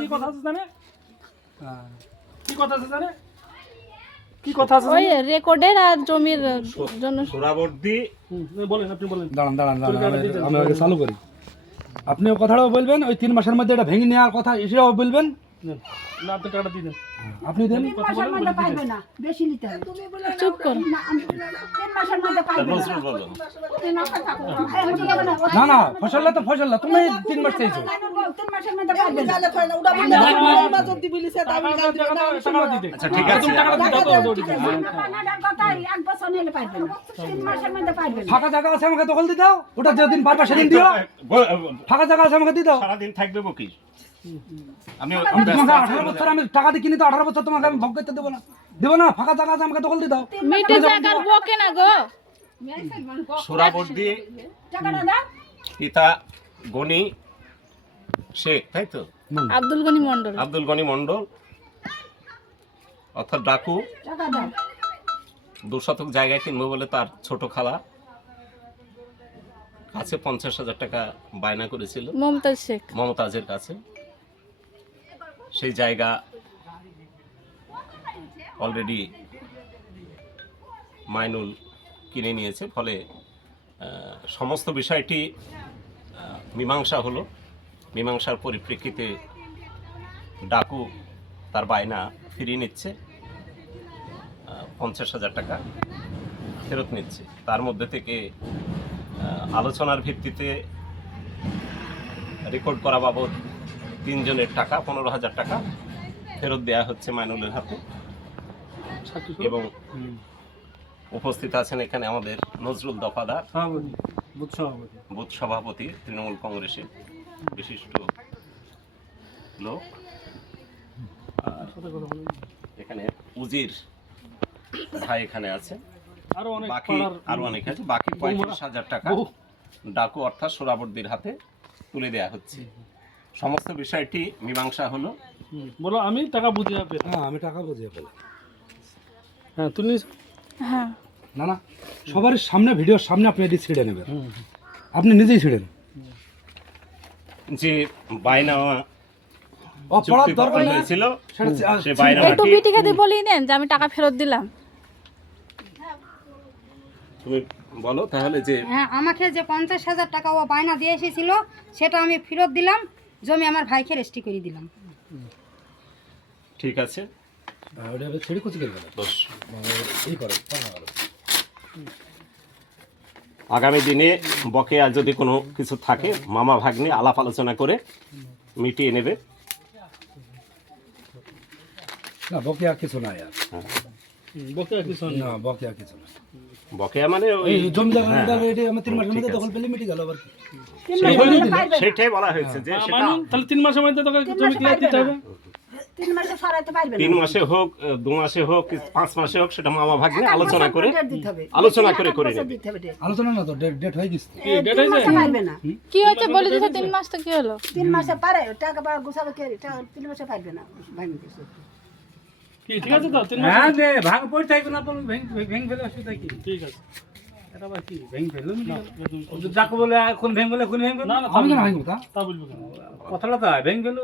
কি কথা আছে জানে? কি কথা আছে জানে? কি কথা আছে? ওই রেকর্ডের আর জমির জন্য সোরাবর্দি বলেন, আপনি বলেন। দাঁড়ান আমি আগে চালু করি। আপনিও কথাটাও বলবেন, ওই 3 মাসের মধ্যে এটা ভেঙে নেওয়ার কথা এসেও বলবেন। না, আপনি টাকাটা দিয়ে দেন। আপনি দেন। চুপ কর। না ফসল তো ফসল না, তুমি 3 মাস চাইছো। আচ্ছা ঠিক আছে, ফাঁকা জায়গা আছে আমাকে দখল দিয়ে দাও, ওটা যেদিন পারবা সেদিন দিও। ফাঁকা জায়গা আছে আমাকে দিয়ে দাও। সারাদিন থাকবে বকি। আমি তোমাকে 18 বছর আমি টাকা দিয়ে কিনি, তো 18 বছর তোমাকে আমি ভোগ করতে দেবো না। ফাঁকা জায়গা আছে আমাকে দখল দিয়ে দাও। মিটে জায়গার বকে না গো। সোরাবর্দি পিতা গনি শেখ, তাই তো? আব্দুল গনি মন্ডল। আব্দুল গনি মন্ডল অর্থাৎ ডাকু 2 শতক জায়গা কিনবো বলে তার ছোট খালা কাছে 50,000 টাকা বায়না করেছিল মমতাজ শেখ। মমতাজের কাছে। সেই জায়গা অলরেডি মাইনুল কিনে নিয়েছে, ফলে সমস্ত বিষয়টি মীমাংসা হলো। মীমাংসার পরিপ্রেক্ষিতে ডাকু তার বায়না ফিরিয়ে নিচ্ছে, 50,000 টাকা ফেরত নিচ্ছে। তার মধ্যে থেকে আলোচনার ভিত্তিতে রেকর্ড করা বাবদ 3 জনের টাকা 15,000 টাকা ফেরত দেওয়া হচ্ছে মাইনুলের হাতে। এবং উপস্থিত আছেন এখানে আমাদের নজরুল দফাদার, বুথ সভাপতি তৃণমূল কংগ্রেসের বিশিষ্ট লোক, আর এখানে উজির ভাই এখানে আছে, বাকি আরো অনেক আছে। বাকি 35,000 টাকা ডাকু অর্থাৎ সোরাবর্দির হাতে তুলে দেওয়া হচ্ছে। সমস্ত বিষয়টি মীমাংসা হলো। বলো আমি টাকা বুঝিয়ে পেলাম। হ্যাঁ, আমি টাকা বুঝিয়ে পেলাম। হ্যাঁ, তুমি হ্যাঁ না সবার সামনে, ভিডিওর সামনে আপনি এটি ছিঁড়ে নেবেন। আপনি নিজেই ছিঁড়েন। যে বায়না পড়ার দরকার নেই। হয়েছিল সে একটু বায়নাটি বিটিকে দিয়ে বলিয়ে দেন যে আমি টাকা ফেরত দিলাম। তুমি বলো তাহলে। যে হ্যাঁ, আমাকে যে 50,000 টাকা ও বায়না দিয়ে এসেছিল সেটা আমি ফেরত দিলাম, জমি আমার ভাইকে রেজিস্ট্রি করে দিলাম। ঠিক আছে, ওটা ছেড়ে কুচি গেল এই করে। আগামী দিনে বকেয়া যদি কোনো কিছু থাকে মামা ভাগ্নে আলাপ আলোচনা করে মিটিয়ে নেবে। না বকেয়া কিছু নাই আর। বকে কিছু না বকেয়া কিছু না। বকেয়া মানে এই জমি জায়গাটা এটা আমি 3 মাসের মধ্যে দখল পেলে মিটে গেল আবার কি। সেটাই বলা হয়েছে যে সেটা তাহলে 3 মাসের মধ্যে তোকে জমি ক্লিয়ার দিতে হবে। 3 মাসে সরাইতে পারবে 3 মাসে হোক, 2 মাসে হোক, 5 মাসে হোক, সেটা মামা ভাগ্নে আলোচনা করে নেবে। আলোচনা না তো ডেট হয়ে গেছে। ডেট হয়েছে? পারবে না। কি হচ্ছে বলে দিছে 3 মাস তো কি হলো? 3 মাসে পারে টাকা পাওয়া গুছাবে কে? 3 মাসে পারবে না ভাই। কি ঠিক আছে তো? 3 মাস। হ্যাঁ যে ভাগ পড়ে থাকবে না তো ভেঙ ফেলে অসুবিধা কি? ঠিক আছে। এটা বা কি ভেঙ ফেলো না। যাকে বলে কোন ভেঙ বলে কোন ভেঙ না না, আমি কেন ভাঙবো তা? তা বলবো কেন? কথাটা তো ভেঙ ফেলো